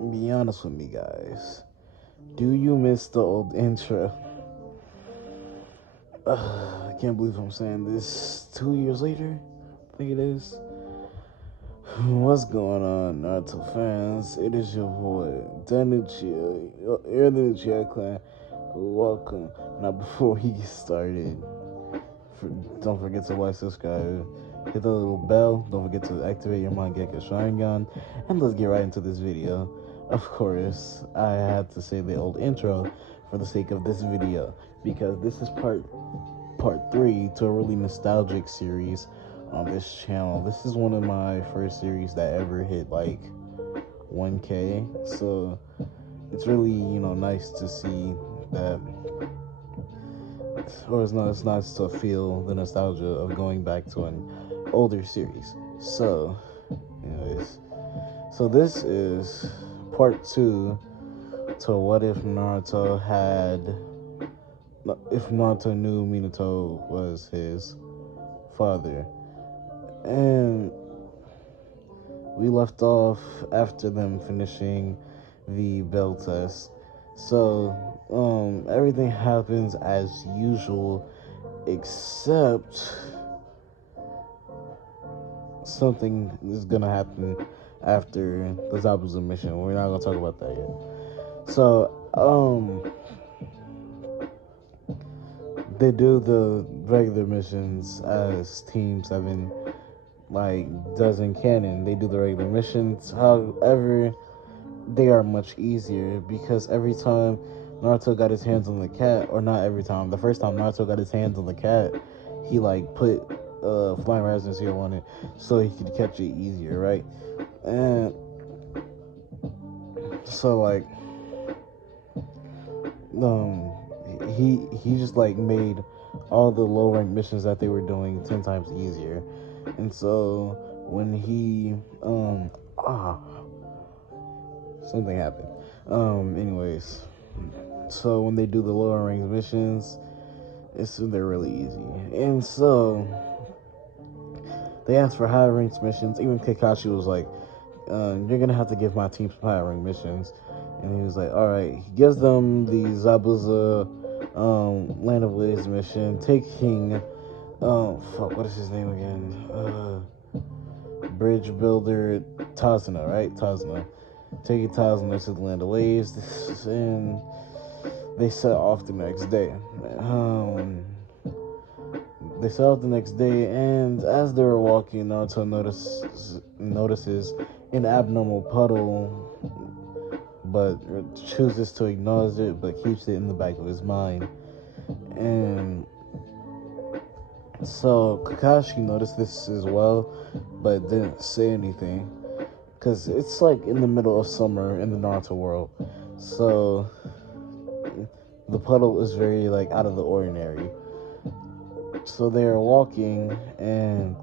Be honest with me, guys. Do you miss the old intro? I can't believe I'm saying this 2 years later. I think it is. What's going on, Naruto fans? It is your boy, Danucci. You're the Uchiha clan. Welcome. Now, before we get started, don't forget to like, subscribe, hit the little bell. Don't forget to activate your Mangekyo Sharingan. And let's get right into this video. Of course, I had to say the old intro for the sake of this video because this is part 3 to a really nostalgic series on this channel. This is one of my first series that ever hit like 1K, so it's really nice to see that, or it's nice to feel the nostalgia of going back to an older series. So anyways, so this is part 2 to what if Naruto knew Minato was his father. And we left off after them finishing the bell test. So, everything happens as usual, except something is gonna happen after the Zabuza mission. We're not gonna talk about that yet. So, they do the regular missions as Team 7 like does in canon. They do the regular missions. However, they are much easier because every time Naruto got his hands on the cat, or not every time, the first time Naruto got his hands on the cat, he like put flying raspberry seal on it so he could catch it easier, right? And so like he just like made all the low rank missions that they were doing 10 times easier. And so when he something happened. Anyways, so when they do the lower rank missions, they're really easy. And so they asked for higher ranked missions. Even Kakashi was like, "You're gonna have to give my team some higher ranked missions." And he was like, "All right." He gives them the Zabuza Land of Waves mission, taking what is his name again? Bridge builder Tazuna, right? Tazuna. Taking Tazuna to the Land of Waves, and they set off the next day. And as they were walking, Naruto notices an abnormal puddle, but chooses to ignore it, but keeps it in the back of his mind. And so Kakashi noticed this as well, but didn't say anything, because it's like in the middle of summer in the Naruto world, so the puddle is very like out of the ordinary. So they are walking, and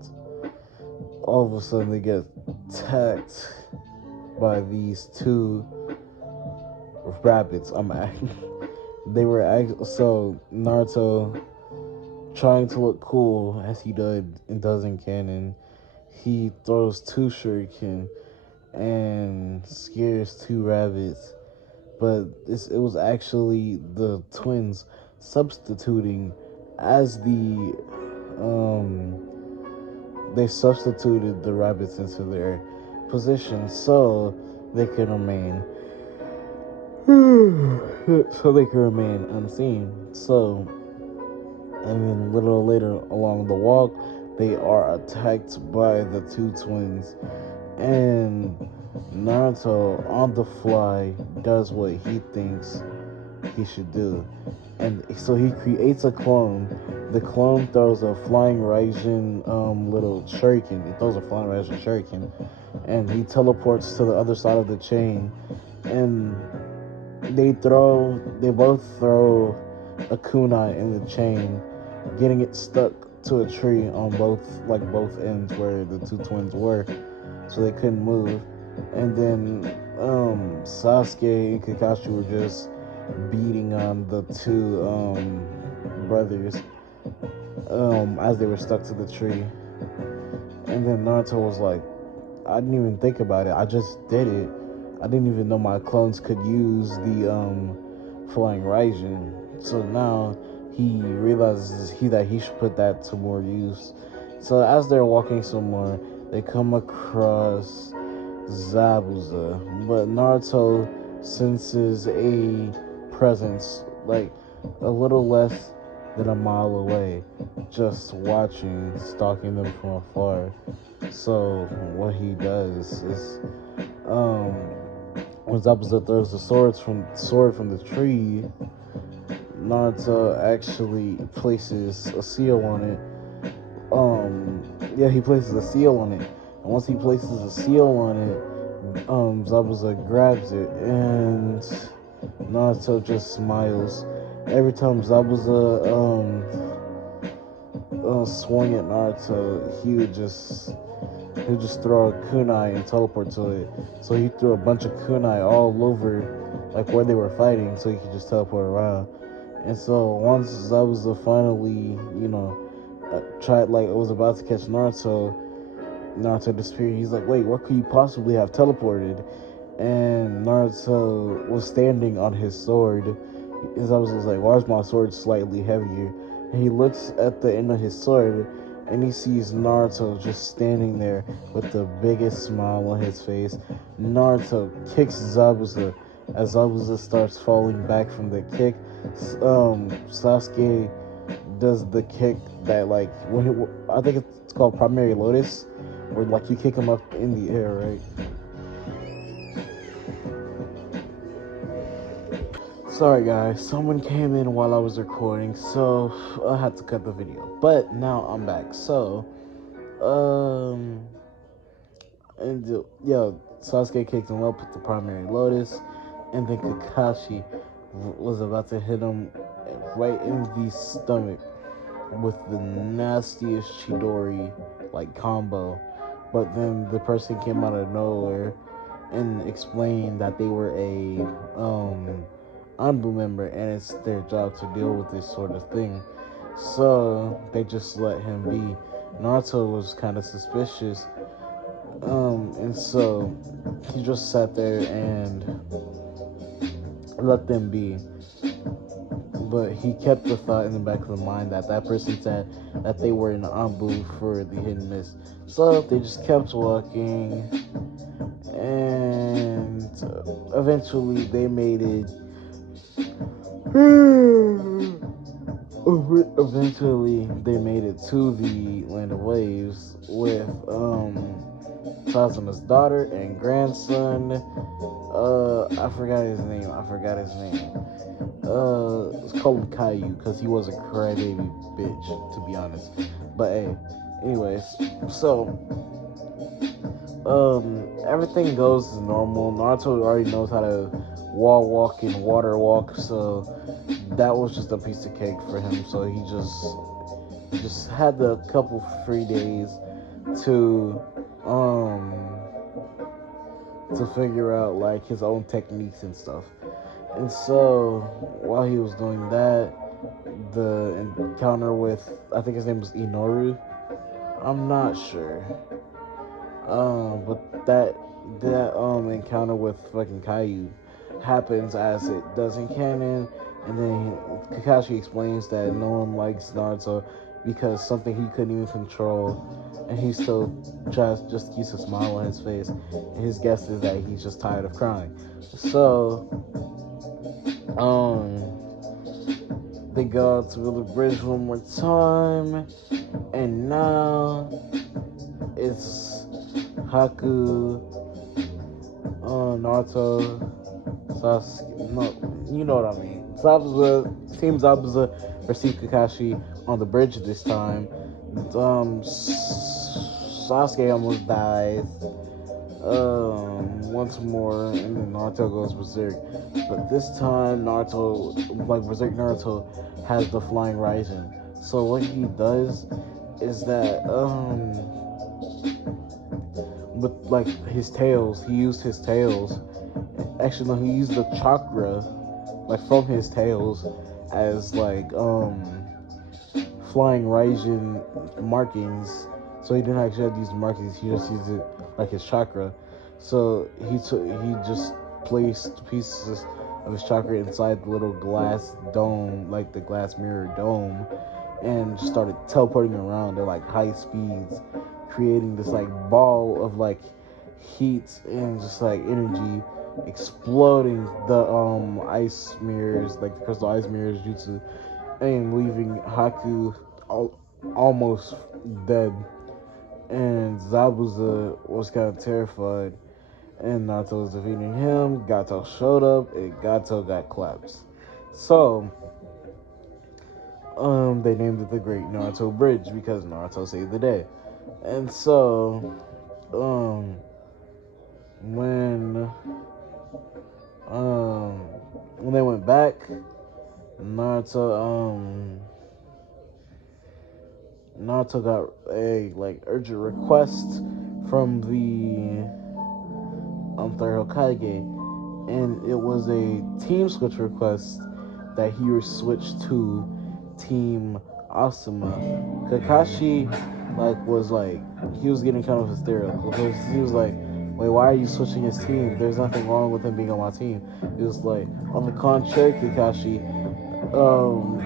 all of a sudden they get attacked by these two rabbits. They were so Naruto, trying to look cool as he does in canon, he throws two shuriken and scares two rabbits, but it was actually the twins substituting as they substituted the rabbits into their position so they could remain unseen. So, and then a little later along the walk, they are attacked by the two twins, and Naruto on the fly does what he thinks he should do. And so he creates a clone. The clone throws a flying Raijin little shuriken. He throws a flying Raijin shuriken, and he teleports to the other side of the chain. And they both throw a kunai in the chain, getting it stuck to a tree on both ends where the two twins were, so they couldn't move. And then Sasuke and Kakashi were just beating on the two brothers as they were stuck to the tree. And then Naruto was like, "I didn't even think about it. I just did it. I didn't even know my clones could use the flying Raijin. So now he realizes that he should put that to more use. So as they're walking somewhere, they come across Zabuza, but Naruto senses a presence like a little less than a mile away, just watching, stalking them from afar. So what he does is, when Zabuza throws the sword from the tree, Naruto actually places a seal on it. He places a seal on it, and once he places a seal on it, Zabuza grabs it, and Naruto just smiles. Every time Zabuza swung at Naruto, he'd just throw a kunai and teleport to it. So he threw a bunch of kunai all over, like where they were fighting, so he could just teleport around. And so once Zabuza finally, tried, like, was about to catch Naruto disappeared. He's like, wait, where could you possibly have teleported? And Naruto was standing on his sword. Zabuza was like, why is my sword slightly heavier? And he looks at the end of his sword, and he sees Naruto just standing there with the biggest smile on his face. Naruto kicks Zabuza. As Zabuza starts falling back from the kick, Sasuke does the kick that, like, I think it's called Primary Lotus, where, like, you kick him up in the air, right? Sorry guys, someone came in while I was recording, so I had to cut the video. But now I'm back. So, Sasuke kicked him up with the Primary Lotus, and then Kakashi was about to hit him right in the stomach with the nastiest Chidori like combo. But then the person came out of nowhere and explained that they were a Anbu member, and it's their job to deal with this sort of thing. So they just let him be. Naruto was kind of suspicious, and so he just sat there and let them be. But he kept the thought in the back of the mind that person said that they were in the Anbu for the hit and miss. So they just kept walking, and eventually they made it. Eventually they made it to the Land of Waves with Sazuma's daughter and grandson. I forgot his name. Let's call him Caillou because he was a crybaby bitch, to be honest. But hey, anyways, so everything goes as normal. Naruto already knows how to wall walk and water walk, so that was just a piece of cake for him. So he just had a couple free days to figure out like his own techniques and stuff. And so while he was doing that, the encounter with, I think his name was Inoru, I'm not sure, but that encounter with fucking Caillou happens as it does in canon. And then Kakashi explains that no one likes Naruto because something he couldn't even control, and he still tries just keeps a smile on his face. And his guess is that he's just tired of crying. So, they go to the bridge one more time, and now it's Haku, Naruto, Sasuke. No, you know what I mean. Team Zabuza versus Kakashi on the bridge this time. Sasuke almost dies once more, and then Naruto goes berserk. But this time, Berserk Naruto has the flying Raijin. So what he does is that with like his tails, he used his tails. Actually, no, he used the chakra like from his tails as like flying Raijin markings. So he didn't actually have to use the markings, he just used it like his chakra. So he just placed pieces of his chakra inside the little glass dome, like the glass mirror dome, and just started teleporting around at like high speeds, creating this like ball of like heat and just like energy, exploding the ice mirrors, like the crystal ice mirrors jutsu, and leaving Haku almost dead. And Zabuza was kind of terrified, and Naruto was defeating him. Gato showed up, and Gato got collapsed. So, they named it the Great Naruto Bridge because Naruto saved the day. And so, um, when um when they went back, Naruto Naruto got a like urgent request from the third Hokage, and it was a team switch request that he was switched to Team Asuma. Kakashi he was getting kind of hysterical because he was like, wait, why are you switching his team? There's nothing wrong with him being on my team. He was like, on the contrary, Kakashi, um,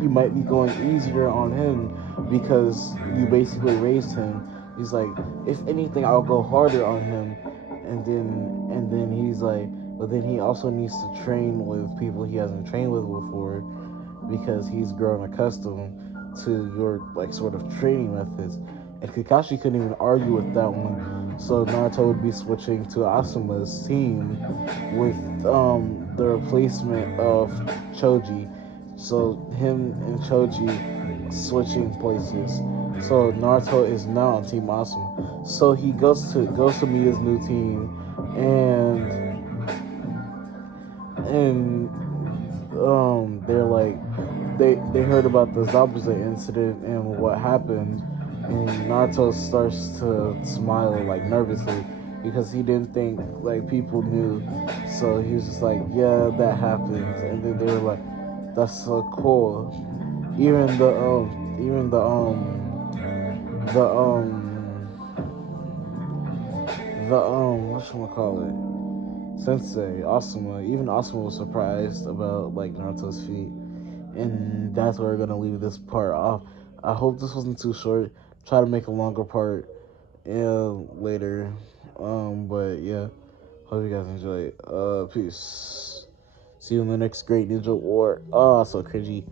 you might be going easier on him because you basically raised him. He's like, if anything, I'll go harder on him. And then he's like, but then he also needs to train with people he hasn't trained with before because he's grown accustomed to your like sort of training methods. And Kakashi couldn't even argue with that one. So Naruto would be switching to Asuma's team with the replacement of Choji. So him and Choji switching places. So Naruto is now on Team Asuma. So he goes to meet his new team, and they're like they heard about the Zabuza incident and what happened, and Naruto starts to smile like nervously because he didn't think like people knew. So he was just like, yeah, that happened. And then they were like, that's so cool. Even the whatchamacallit, Sensei Asuma, even Asuma was surprised about like Naruto's feat. And that's where we're gonna leave this part off. I hope this wasn't too short. Try to make a longer part later. But yeah, hope you guys enjoy it. Peace. See you in the next Great Ninja War. Oh, so cringy.